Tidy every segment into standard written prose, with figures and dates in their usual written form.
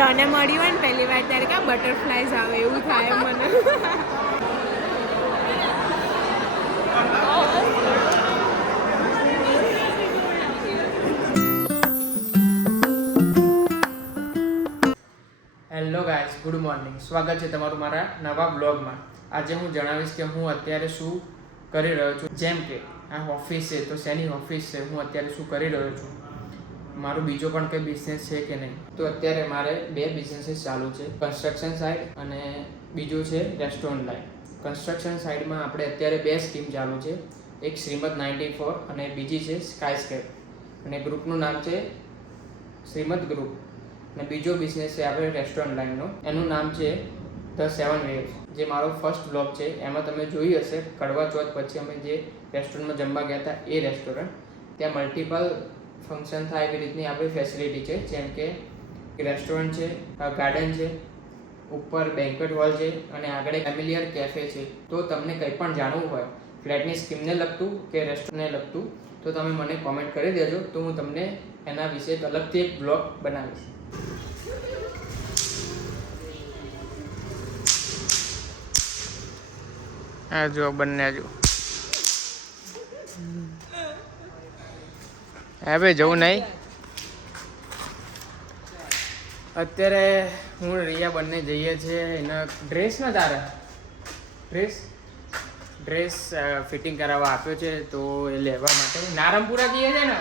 તને મળી હોય ને પહેલી વાર ત્યારે કા બટરફ્લાઈઝ આવે એવું થાય મને. Hello guys, good morning. સ્વાગત છે તમારું મારા નવા બ્લોગમાં. આજે હું જણાવીશ કે હું અત્યારે શું કરી રહ્યો છું. જેમ કે આ ઓફિસ છે તો શેની ઓફિસ છે, હું અત્યારે શું કરી રહ્યો છું, મારો બીજો પણ કંઈ બિઝનેસ છે કે નહીં. તો અત્યારે મારે બે બિઝનેસીસ ચાલુ છે, કન્સ્ટ્રક્શન સાઇડ અને બીજું છે રેસ્ટોરન્ટ લાઇન. કન્સ્ટ્રક્શન સાઇડમાં આપણે અત્યારે બે સ્કીમ ચાલુ છે, એક શ્રીમદ 94 અને બીજી છે સ્કાયસ્કેપ, અને ગ્રુપનું નામ છે શ્રીમદ ગ્રુપ. અને બીજો બિઝનેસ છે આપણે રેસ્ટોરન્ટ લાઇનનો, એનું નામ છે ધ 7 વેવ્સ. જે મારો ફર્સ્ટ બ્લોગ છે એમાં તમે જોઈ હશે, કડવા ચોથ પછી અમે જે રેસ્ટોરન્ટમાં જમવા ગયા હતા એ રેસ્ટોરન્ટ. ત્યાં મલ્ટિપલ ફંક્શન થાય એવી રીતની આપણી ફેસિલિટી છે, જેમ કે રેસ્ટોરન્ટ છે, ગાર્ડન છે, ઉપર બેન્ક્વેટ હોલ છે અને આગળ એક ફેમિલિયર કેફે છે. તો તમને કંઈ પણ જાણવું હોય ફ્લેટની સ્કીમને લગતું કે રેસ્ટોરન્ટને લગતું તો તમે મને કોમેન્ટ કરી દેજો, તો હું તમને એના વિશે અલગથી એક બ્લોગ બનાવીશ. હા જો બંને જો હા ભાઈ જવું નહીં. અત્યારે હું રિયા બંને જઈએ છીએ એના ડ્રેસ ના તારે ડ્રેસ ફિટિંગ કરાવવા આપ્યો છે, તો એ લેવા માટે નારણપુરા જઈએ છે ને.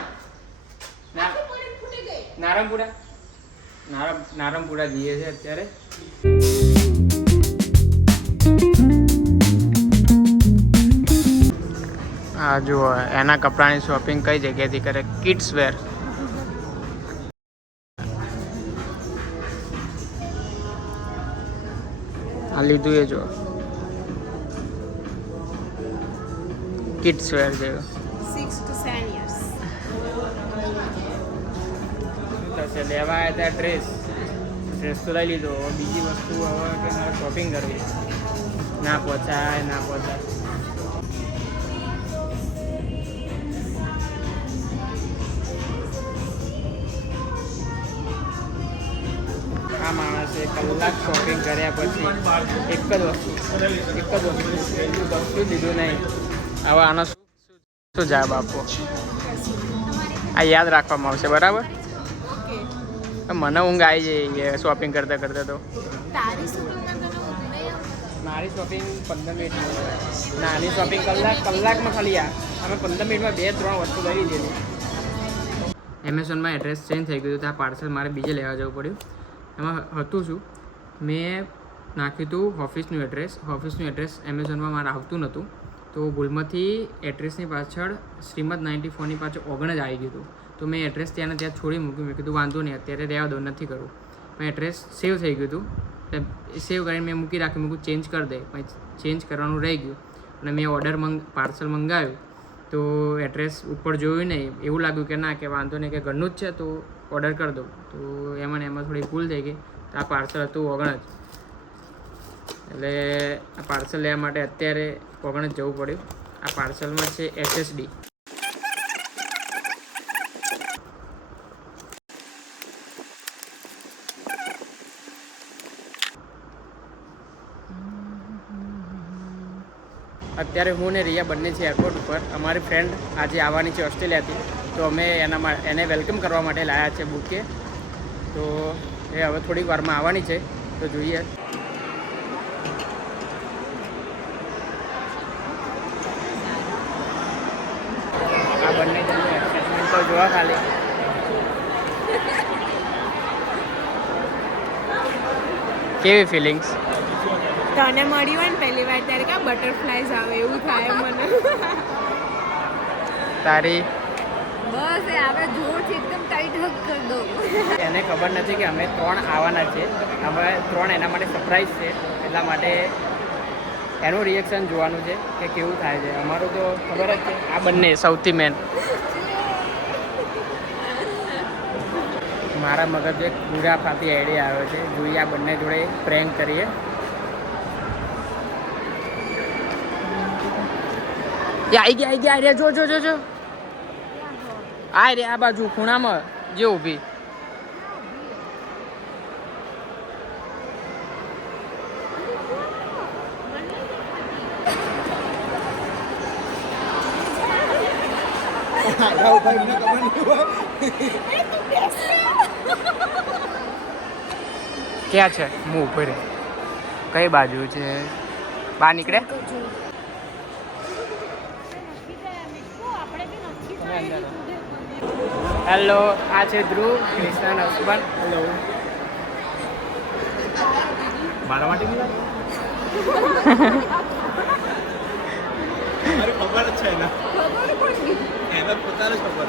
નારણપુરા જઈએ છે અત્યારે. હા જુઓ એના કપડાની શોપિંગ કઈ જગ્યાએથી કરે, કિડ્સ વેર. આ લીધું એ જો કિડ્સ વેર જેવું 6 to 7 years. થશે લેવા આવ્યા હતા ડ્રેસ તો લઈ લીધો. બીજી વસ્તુ હવે કે મારે શોપિંગ કરવી, ના પહોંચાય. આ માણસે કલાક શોપિંગ કર્યા પછી એક જ વસ્તુ લીધું નહીં. હવે આનો શું જવાબ આપવો, આ યાદ રાખવામાં આવશે બરાબર. મને ઊંઘ આવી જાય શોપિંગ કરતાં તો. મારી શોપિંગ 15 મિનિટ, નાની શોપિંગ કલાકમાં ખાલી. અમે 15 મિનિટમાં 2-3 વસ્તુ લઈ લીધેલી. એમેઝોનમાં એડ્રેસ ચેન્જ થઈ ગયું હતું, આ પાર્સલ મારે બીજે લેવા જવું પડ્યું. એમાં હતું શું, મેં નાખ્યું હતું ઓફિસનું એડ્રેસ એમેઝોનમાં મારે આવતું નહોતું, તો ભૂલમાંથી એડ્રેસની પાછળ શ્રીમદ 94ની પાછળ 9 જ આવી ગયું હતું. તો મેં એડ્રેસ ત્યાં છોડી મૂક્યું. મેં કીધું વાંધો નહીં, અત્યારે રહેવા દો, નથી કરવું. પણ એડ્રેસ સેવ થઈ ગયું હતું, સેવ કરીને મેં મૂકી રાખ્યું. ચેન્જ કરી દે, પછી ચેન્જ કરવાનું રહી ગયું અને મેં પાર્સલ મંગાવ્યું તો એડ્રેસ ઉપર જોયું નહીં. એવું લાગ્યું કે ના, કે વાંધો નહીં, કે ઘરનું જ છે તો ઓર્ડર કરી દઉં. તો એમાં થોડી ભૂલ થઈ ગઈ. તો આ પાર્સલ હતું 9 જ, એટલે આ પાર્સલ લેવા માટે અત્યારે 9 જ જવું પડ્યું. આ પાર્સલમાં છે SSD. અત્યારે હું ને રિયા બંને છે એરપોર્ટ ઉપર. અમારી ફ્રેન્ડ આજે આવવાની છે ઓસ્ટ્રેલિયાથી, તો અમે એને વેલકમ કરવા માટે લાવ્યા છે બુકે. તો એ હવે થોડીક વારમાં આવવાની છે, તો જોઈએ. આ બંને જણનું એક્સાઇટમેન્ટ તો જોવા ખાલી. કેવી ફિલિંગ્સ? તને મળી હોય ને પહેલી વાર ત્યારે કા બટરફ્લાઈઝ આવે એવું થાય મને. તારી બસ એ આપણે જોરથી એકદમ ટાઈટ હગ કરી દો. એને ખબર નથી કે અમે 3 આવવાના છે. અમે 3 એના માટે સરપ્રાઈઝ છે, એટલા માટે એનું રિએક્શન જોવાનું છે કે કેવું થાય છે. અમારું તો ખબર જ છે, આ બંને સૌથી મેન. મારા મગજ એક પૂરા ફાતી આઈડિયા આવ્યો છે. જોઈએ આ બંને જોડે પ્રેન્ક કરીએ. આવી ગયા રે, જો આ રે, આ બાજુ ખૂણામાં જે ઊભી. આડા ઉભા એમને ખબર નહીં હોય. ક્યાં છે હું ઉપર કઈ બાજુ છે બહાર નીકળે હેલો આ છે ધ્રુવ કૃષ્ણ હસબન્ડ હેલો મારા માટે મારી ખબર જ છે ને એને પોતાને જ ખબર